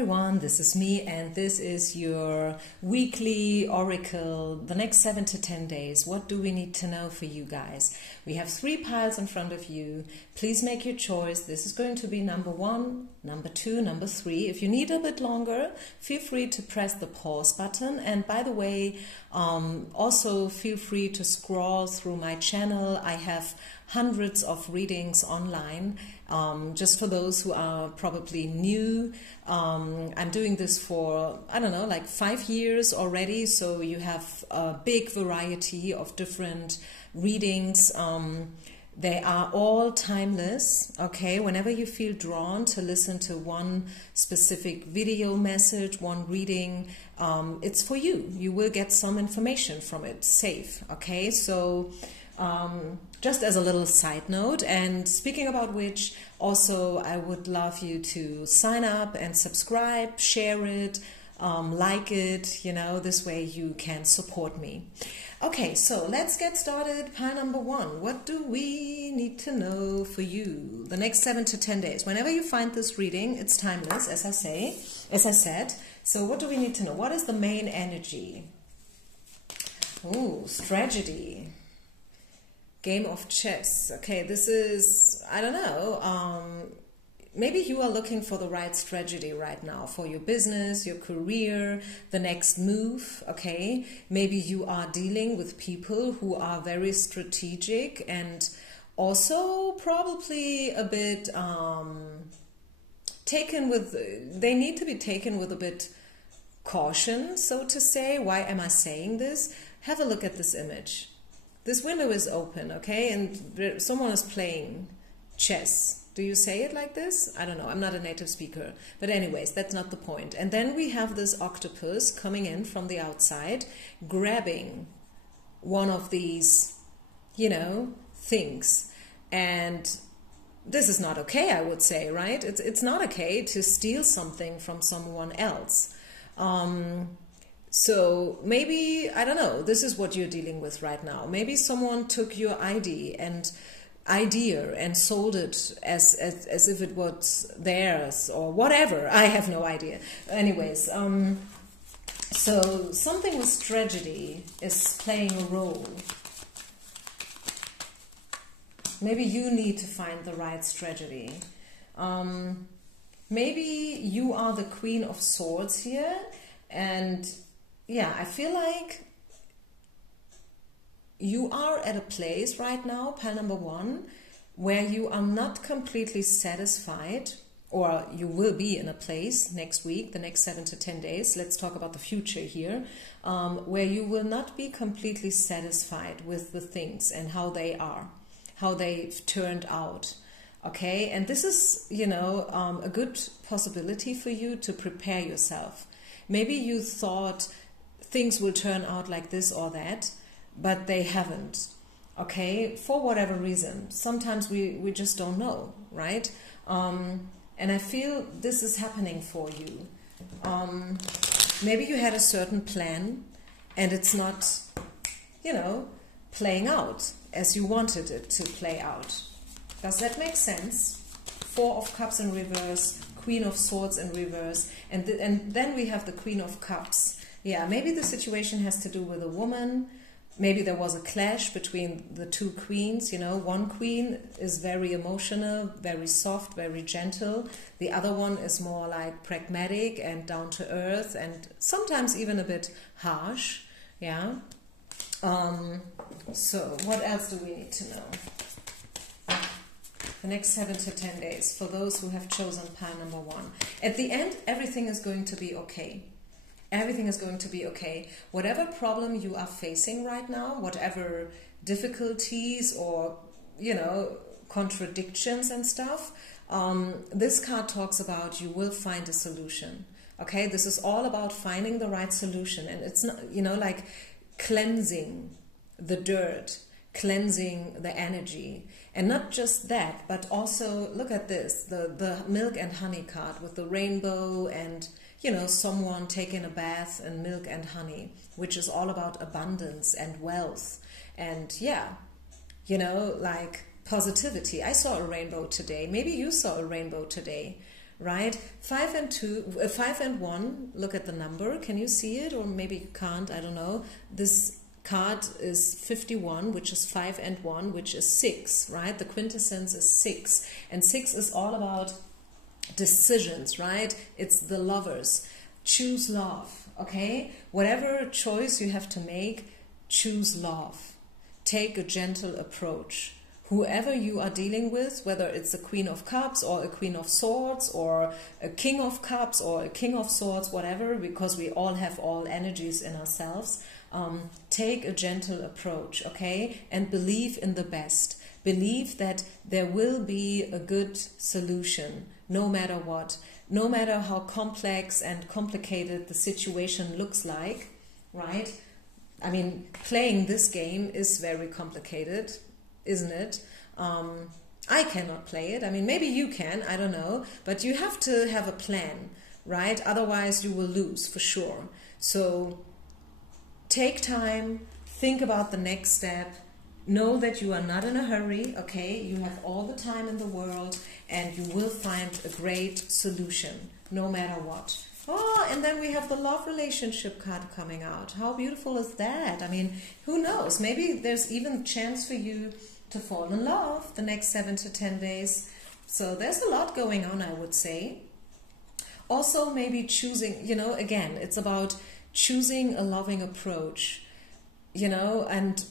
everyone, this is me and this is your weekly oracle, the next 7 to 10 days. What do we need to know for you guys? We have 3 piles in front of you. Please make your choice. This is going to be number 1, number 2, number 3. If you need a bit longer, feel free to press the pause button. And by the way, also feel free to scroll through my channel. I have hundreds of readings online. Just for those who are probably new, I'm doing this for, I don't know, like 5 years already. So you have a big variety of different readings. They are all timeless, okay? Whenever you feel drawn to listen to one specific video message, one reading, it's for you. You will get some information from it, safe, okay? So just as a little side note, and speaking about which, also I would love you to sign up and subscribe, share it, like it, you know, this way you can support me. Okay, so let's get started. Pile number 1. What do we need to know for you the next 7 to 10 days? Whenever you find this reading, it's timeless, as I said. So what do we need to know? What is the main energy? Oh, strategy. Game of chess. Okay, this is, I don't know, maybe you are looking for the right strategy right now for your business, your career, the next move, okay? Maybe you are dealing with people who are very strategic and also probably a bit they need to be taken with a bit caution, so to say. Why am I saying this? Have a look at this image. This window is open, okay, and someone is playing chess. Do you say it like this? I don't know. I'm not a native speaker. But anyways, that's not the point. And then we have this octopus coming in from the outside, grabbing one of these, you know, things. And this is not okay, I would say, right? It's not okay to steal something from someone else. So maybe, I don't know, this is what you're dealing with right now. Maybe someone took your idea and sold it as if it was theirs or whatever. I have no idea. Anyways, so something with tragedy is playing a role. Maybe you need to find the right strategy. Maybe you are the Queen of Swords here, and yeah, I feel like you are at a place right now, pile number 1, where you are not completely satisfied, or you will be in a place next week, the next 7 to 10 days. Let's talk about the future here, where you will not be completely satisfied with the things and how they are, how they've turned out. Okay, and this is, you know, a good possibility for you to prepare yourself. Maybe you thought things will turn out like this or that, but they haven't, okay, for whatever reason. Sometimes we just don't know, right? And I feel this is happening for you. Maybe you had a certain plan and it's not, you know, playing out as you wanted it to play out. Does that make sense? 4 of Cups in reverse, Queen of Swords in reverse, and then we have the Queen of Cups. Yeah, maybe the situation has to do with a woman. Maybe there was a clash between the 2 queens. You know, one queen is very emotional, very soft, very gentle. The other one is more like pragmatic and down to earth and sometimes even a bit harsh. Yeah. So what else do we need to know? The next 7 to 10 days for those who have chosen pile number 1. At the end, everything is going to be okay. Everything is going to be okay. Whatever problem you are facing right now, whatever difficulties or, you know, contradictions and stuff, this card talks about you will find a solution. Okay, this is all about finding the right solution. And it's not, you know, like cleansing the dirt, cleansing the energy. And not just that, but also, look at this, the milk and honey card with the rainbow and, you know, someone taking a bath in milk and honey, which is all about abundance and wealth. And yeah, you know, like positivity. I saw a rainbow today. Maybe you saw a rainbow today. right? 5 and 1, look at the number. Can you see it? Or maybe you can't, I don't know. This card is 51, which is 5 and 1, which is 6, right? The quintessence is 6. And 6 is all about decisions, right? It's the Lovers. Choose love, okay? Whatever choice you have to make, choose love. Take a gentle approach. Whoever you are dealing with, whether it's a Queen of Cups or a Queen of Swords or a King of Cups or a King of Swords, whatever, because we all have all energies in ourselves, take a gentle approach, okay? And believe in the best. Believe that there will be a good solution, no matter what. No matter how complex and complicated the situation looks like, right? I mean, playing this game is very complicated, isn't it? I cannot play it. I mean, maybe you can, I don't know. But you have to have a plan, right? Otherwise you will lose for sure. So take time, think about the next step. Know that you are not in a hurry, okay? You have all the time in the world and you will find a great solution, no matter what. Oh, and then we have the love relationship card coming out. How beautiful is that? I mean, who knows? Maybe there's even a chance for you to fall in love the next 7 to 10 days. So there's a lot going on, I would say. Also, maybe choosing, you know, again, it's about choosing a loving approach, you know, and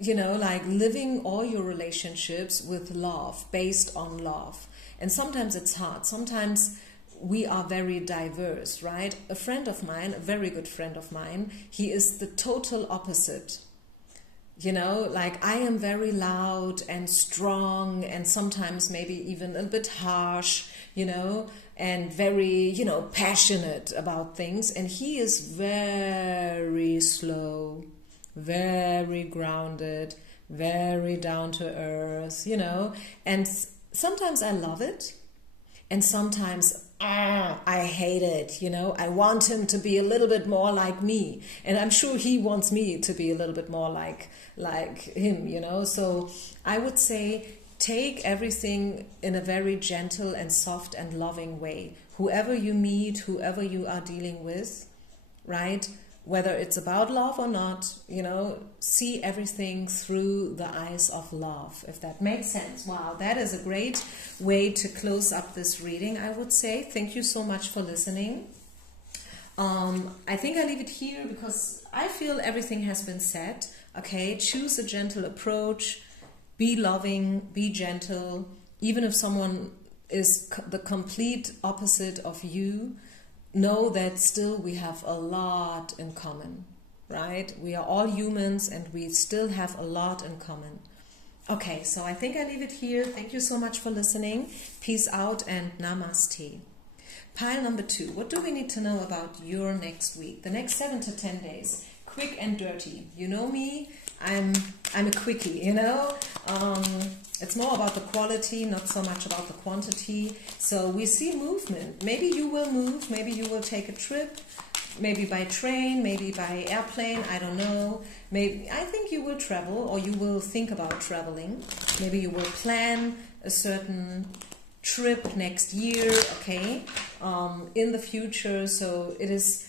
you know, like living all your relationships with love, based on love. And sometimes it's hard. Sometimes we are very diverse, right? A friend of mine, a very good friend of mine, he is the total opposite. You know, like I am very loud and strong and sometimes maybe even a bit harsh, you know, and very, you know, passionate about things. And he is very slow, very grounded, very down to earth, you know. And sometimes I love it. And sometimes I hate it, you know. I want him to be a little bit more like me. And I'm sure he wants me to be a little bit more like him, you know. So I would say take everything in a very gentle and soft and loving way. Whoever you meet, whoever you are dealing with, right? Whether it's about love or not, you know, see everything through the eyes of love, if that makes sense. Wow, that is a great way to close up this reading, I would say. Thank you so much for listening. I think I leave it here because I feel everything has been said. Okay, choose a gentle approach, be loving, be gentle. Even if someone is the complete opposite of you, know that still we have a lot in common, right? We are all humans and we still have a lot in common. Okay, so I think I leave it here. Thank you so much for listening. Peace out and namaste. Pile number 2. What do we need to know about your next week? The next 7 to 10 days. Quick and dirty. You know me, I'm a quickie, you know. It's more about the quality, not so much about the quantity. So we see movement. Maybe you will move, maybe you will take a trip, maybe by train, maybe by airplane, I don't know. Maybe I think you will travel, or you will think about traveling. Maybe you will plan a certain trip next year, okay, in the future. So it is,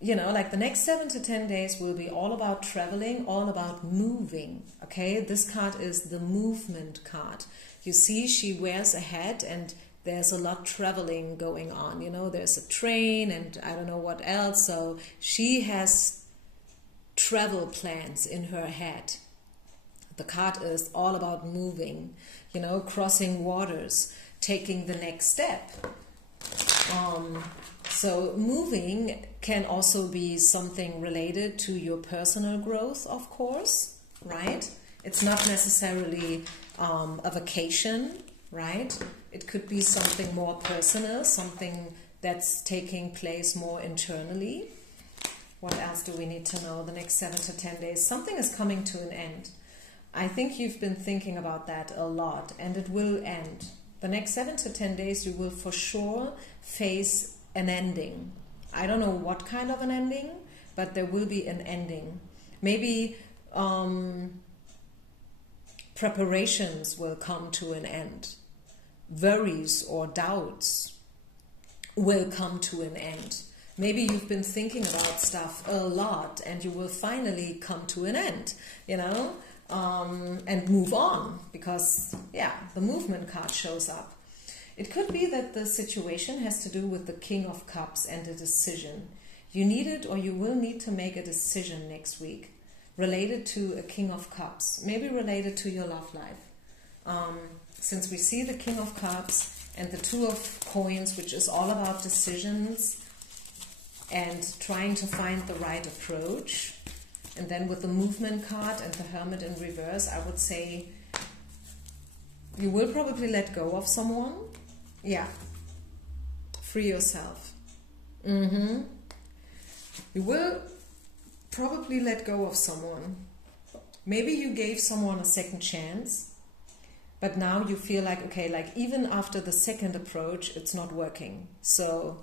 you know, like the next 7 to 10 days will be all about traveling, all about moving, okay? This card is the movement card. You see, she wears a hat and there's a lot traveling going on, you know, there's a train and I don't know what else. So she has travel plans in her head. The card is all about moving, you know, crossing waters, taking the next step. So moving can also be something related to your personal growth, of course, right? It's not necessarily a vacation, right? It could be something more personal, something that's taking place more internally. What else do we need to know the next 7 to 10 days? Something is coming to an end. I think you've been thinking about that a lot, and it will end. The next 7 to 10 days you will for sure face an ending. I don't know what kind of an ending, but there will be an ending. Maybe preparations will come to an end. Worries or doubts, will come to an end. Maybe you've been thinking about stuff a lot and you will finally come to an end, you know, and move on because, yeah, the movement card shows up. It could be that the situation has to do with the King of Cups and a decision. You needed or you will need to make a decision next week related to a King of Cups, maybe related to your love life. Since we see the King of Cups and the Two of Coins, which is all about decisions and trying to find the right approach. And then with the movement card and the Hermit in reverse, I would say you will probably let go of someone. Yeah. Free yourself. You will probably let go of someone. Maybe you gave someone a second chance, but now you feel like, okay, like even after the second approach, it's not working. So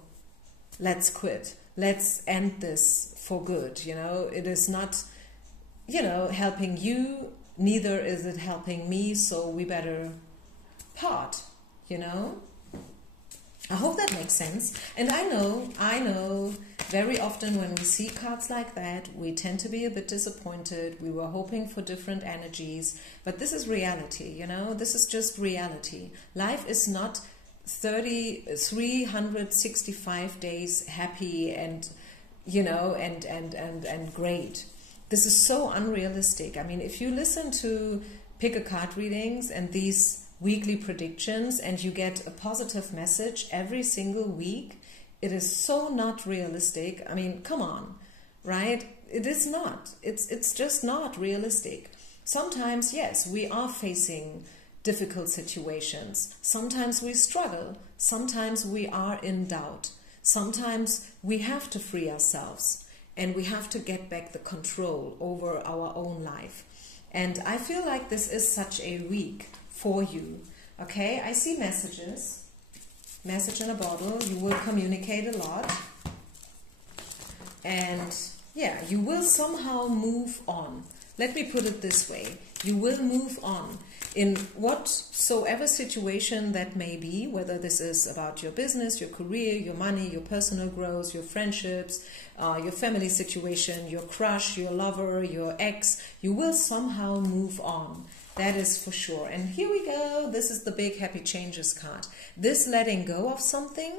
let's quit. Let's end this for good. You know, it is not, you know, helping you, neither is it helping me, so we better part, you know. I hope that makes sense. And I know very often when we see cards like that, we tend to be a bit disappointed. We were hoping for different energies, but this is reality, you know. This is just reality. Life is not 365 days happy and, you know, and great. This is so unrealistic. I mean, if you listen to pick a card readings and these weekly predictions and you get a positive message every single week, it is so not realistic. I mean, come on, right? It is not. It's just not realistic. Sometimes, yes, we are facing difficult situations. Sometimes we struggle. Sometimes we are in doubt. Sometimes we have to free ourselves and we have to get back the control over our own life. And I feel like this is such a week for you. Okay, I see messages. Message in a bottle. You will communicate a lot. And yeah, you will somehow move on. Let me put it this way. You will move on in whatsoever situation that may be, whether this is about your business, your career, your money, your personal growth, your friendships, your family situation, your crush, your lover, your ex. You will somehow move on. That is for sure. And here we go. This is the big happy changes card. This letting go of something,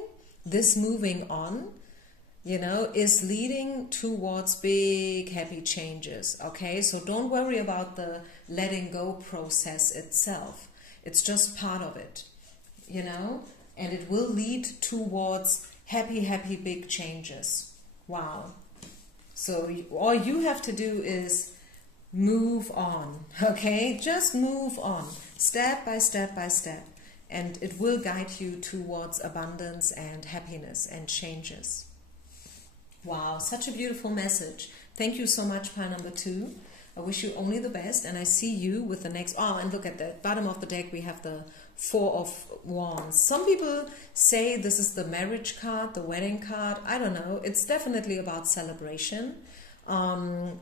this moving on, you know, is leading towards big happy changes. Okay, so don't worry about the letting go process itself. It's just part of it, you know, and it will lead towards happy big changes. Wow. So all you have to do is move on, okay? Just move on, step by step by step, and it will guide you towards abundance and happiness and changes. Wow, such a beautiful message. Thank you so much, pile number 2. I wish you only the best, and I see you with the next... Oh, and look at the bottom of the deck, we have the 4 of Wands. Some people say this is the marriage card, the wedding card. I don't know. It's definitely about celebration.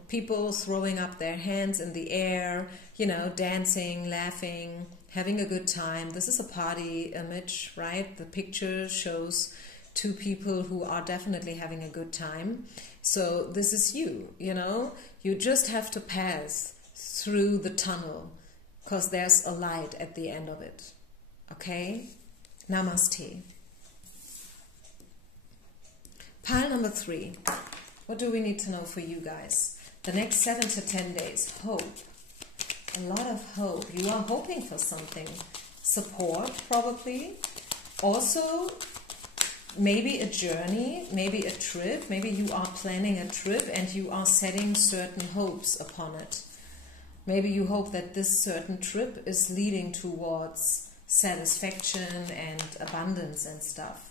People throwing up their hands in the air, you know, dancing, laughing, having a good time. This is a party image, right? The picture shows 2 people who are definitely having a good time. So this is you, you know, you just have to pass through the tunnel because there's a light at the end of it. Okay? Namaste. Pile number 3. What do we need to know for you guys? The next 7 to 10 days. Hope. A lot of hope. You are hoping for something. Support, probably. Also, maybe a journey, maybe a trip. Maybe you are planning a trip and you are setting certain hopes upon it. Maybe you hope that this certain trip is leading towards satisfaction and abundance and stuff.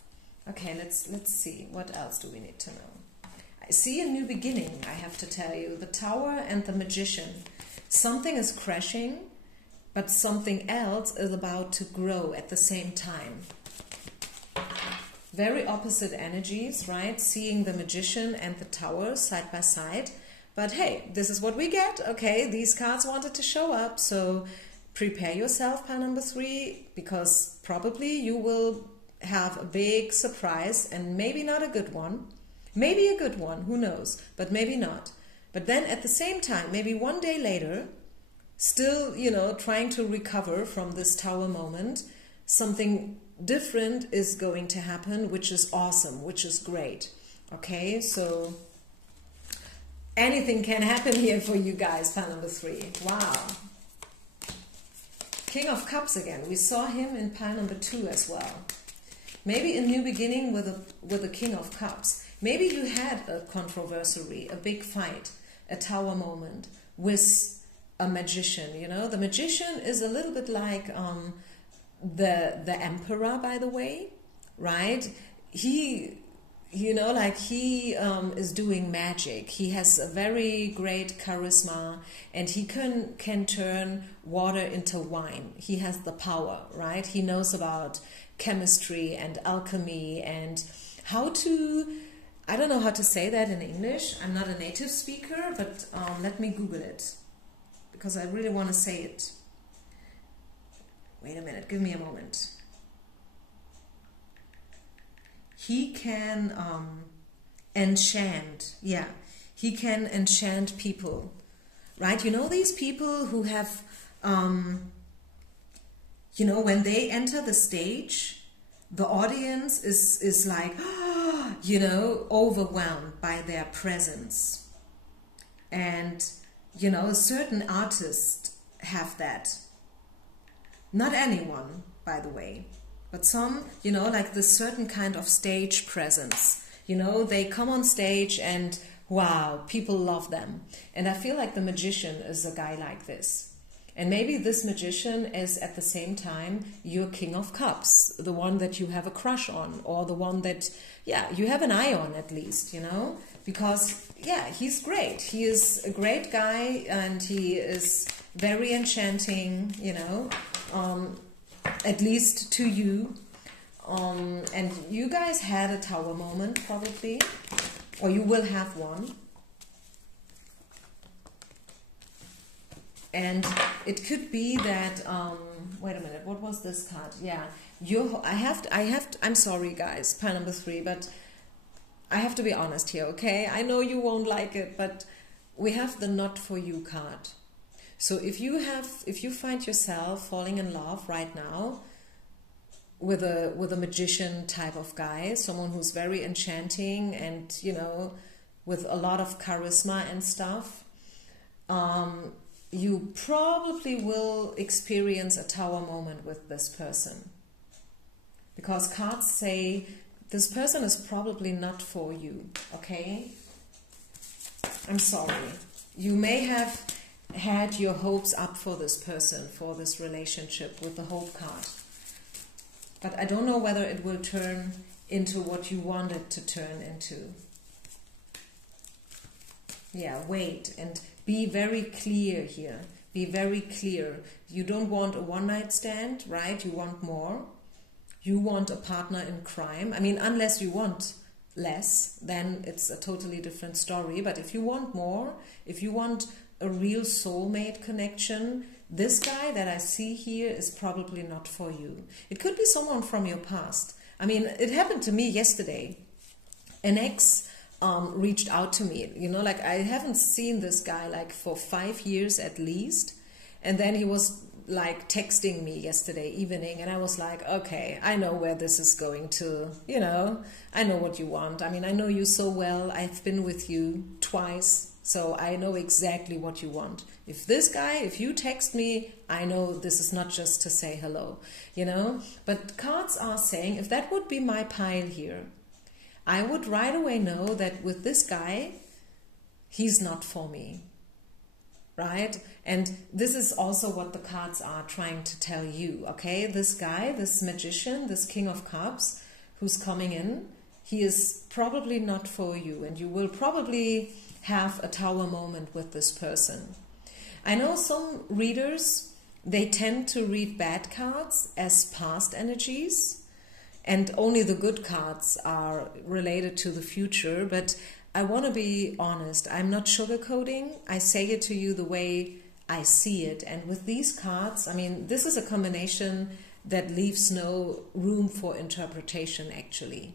Okay, let's see. What else do we need to know? I see a new beginning, I have to tell you. The Tower and the Magician. Something is crashing, but something else is about to grow at the same time. Very opposite energies, right? Seeing the Magician and the Tower side by side. But hey, this is what we get. Okay, these cards wanted to show up, so prepare yourself, pile number 3, because probably you will have a big surprise, and maybe not a good one. Maybe a good one, who knows, but maybe not. But then at the same time, maybe one day later, still, trying to recover from this tower moment, something different is going to happen, which is awesome, which is great. Okay, so anything can happen here for you guys, pile number 3. Wow. King of Cups again. We saw him in pile number 2 as well. Maybe a new beginning with a King of Cups. Maybe you had a controversy, a big fight, a tower moment with a magician. The magician is a little bit like the emperor, by the way, right? He is doing magic. He has a very great charisma, and he can turn water into wine. He has the power, right? He knows about chemistry and alchemy and how to, I don't know how to say that in English. I'm not a native speaker, but let me Google it, because I really want to say it. Wait a minute, give me a moment. He can enchant, he can enchant people, right? These people who have, when they enter the stage, the audience is like, overwhelmed by their presence. And, certain artists have that. Not anyone, by the way. But some, like this certain kind of stage presence. They come on stage and wow, people love them. And I feel like the magician is a guy like this. And maybe this magician is at the same time your King of Cups, the one that you have a crush on, or the one that, you have an eye on at least, because, he's great. He is a great guy, and he is very enchanting, at least to you. And you guys had a tower moment probably, or you will have one. And it could be that, wait a minute, what was this card? I'm sorry guys, pile number 3, but I have to be honest here, okay? I know you won't like it, but we have the not for you card. So if you find yourself falling in love right now with a magician type of guy, someone who's very enchanting and, with a lot of charisma and stuff, you probably will experience a tower moment with this person. Because cards say this person is probably not for you, okay? I'm sorry. You may have had your hopes up for this person, for this relationship with the hope card. But I don't know whether it will turn into what you want it to turn into. Wait and be very clear here. Be very clear. You don't want a one-night stand, right? You want more. You want a partner in crime. I mean, unless you want less, then it's a totally different story. But if you want more, if you want a real soulmate connection, this guy that I see here is probably not for you. It could be someone from your past. I mean, it happened to me yesterday. An ex reached out to me. I haven't seen this guy for 5 years at least. And then he was texting me yesterday evening, and I was like, okay, I know where this is going to, I know what you want. I mean, I know you so well. I've been with you twice, so I know exactly what you want. If you text me, I know this is not just to say hello, But cards are saying, if that would be my pile here, I would right away know that with this guy, he's not for me. Right? And this is also what the cards are trying to tell you, okay? This guy, this magician, this King of Cups who's coming in, he is probably not for you, and you will probably have a tower moment with this person. I know some readers, they tend to read bad cards as past energies, and only the good cards are related to the future, but I want to be honest. I'm not sugarcoating. I say it to you the way I see it. And with these cards, I mean, this is a combination that leaves no room for interpretation actually.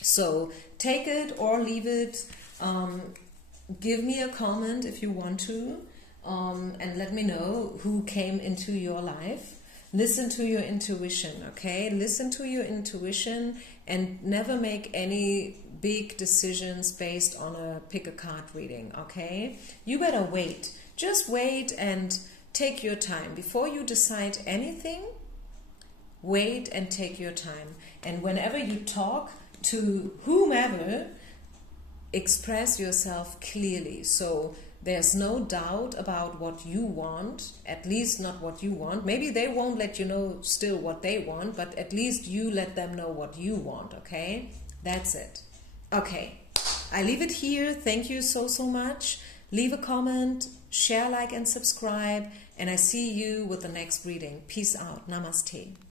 So take it or leave it. Give me a comment if you want to, and let me know who came into your life. Listen to your intuition, okay? Listen to your intuition and never make any big decisions based on a pick a card reading, okay? You better wait. Just wait and take your time. Before you decide anything, wait and take your time. And whenever you talk to whomever, express yourself clearly. So there's no doubt about what you want, at least not what you want. Maybe they won't let you know still what they want, but at least you let them know what you want, okay? That's it. Okay, I leave it here. Thank you so much. Leave a comment, share, like, and subscribe, and I see you with the next reading. Peace out. Namaste.